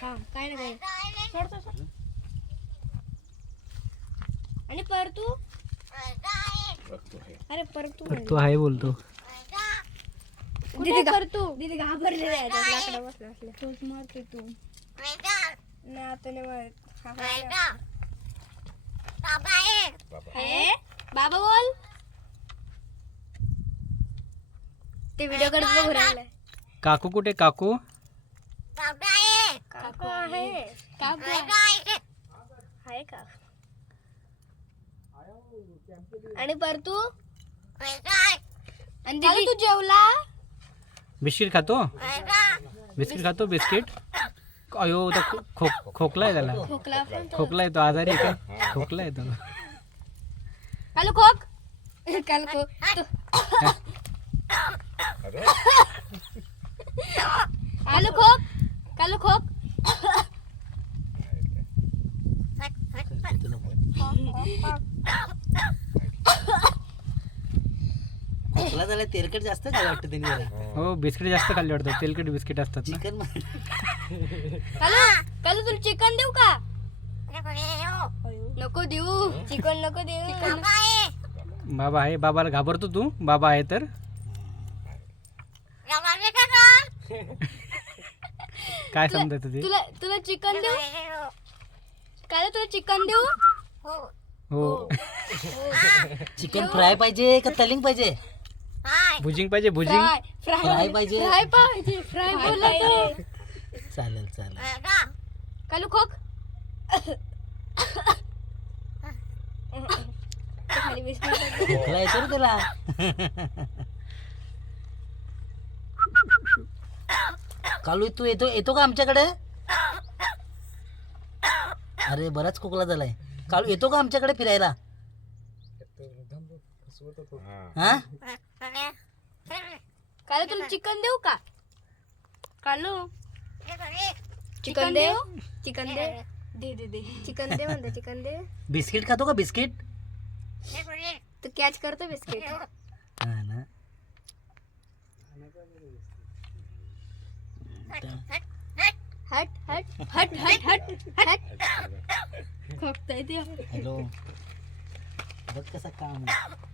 हा काय नाही काय आणि परतू अरे परतू आहे बोलतो. दीदी करतू दीदी घाबरलेली आहे लाकडा बसला असल्या तूच मारते तू नाही आता नाही मारत बाबा बोल ते व्हिडिओ करत बघू राहिलाय. काकू कुठे? काकू काकू आहे काकू आहे का आणि परतू आणि दीदी तू जेवला? बिस्किट खातो? बिस्किट खातो? बिस्किट अयो खोकला आहे त्याला. खोकला पण खोकला येतो. आजारी आहे काय? खोकला येतो. कालू खोक कालू खोक कालू खोक कालू खोक खोकला झाला. तेलकट जास्त काय वाटतं त्यांनी? हो बिस्किट जास्त खाल्ले वाटतं. तेलकट बिस्किट असतात ना. चिकन कालू कालू तुला चिकन देऊ का? नको देऊ चिकन नको देऊ. बाबा आहे. बाबाला घाबरतो तू? बाबा आहे तर काय समजायचं ते? तुला तुला चिकन देऊ? कालू तुला चिकन देऊ? हो चिकन फ्राय पाहिजे का तलिंग पाहिजे? भुजिंग पाहिजे. भुजिंग फ्राय पाहिजे. फ्राय पाहिजे फ्राय बोलला तो. चालेल चालेल. कालू खोक खाली बिस्किट खोकला येतो रे त्याला. कालू तू येतो का आमच्याकडे? अरे बराच खोकला झालाय. कालू येतो का आमच्याकडे फिरायला? हा कालू तुला चिकन देऊ का? कालू चिकन दे चिकन दे दे दे दे चिकन दे म्हणते चिकन दे. बिस्किट खातो का? बिस्किट तू कॅच करतो बिस्किट. हा ना. हट हट हट हट हट हट खोकताय ते. हॅलो बघ कसा काम आहे.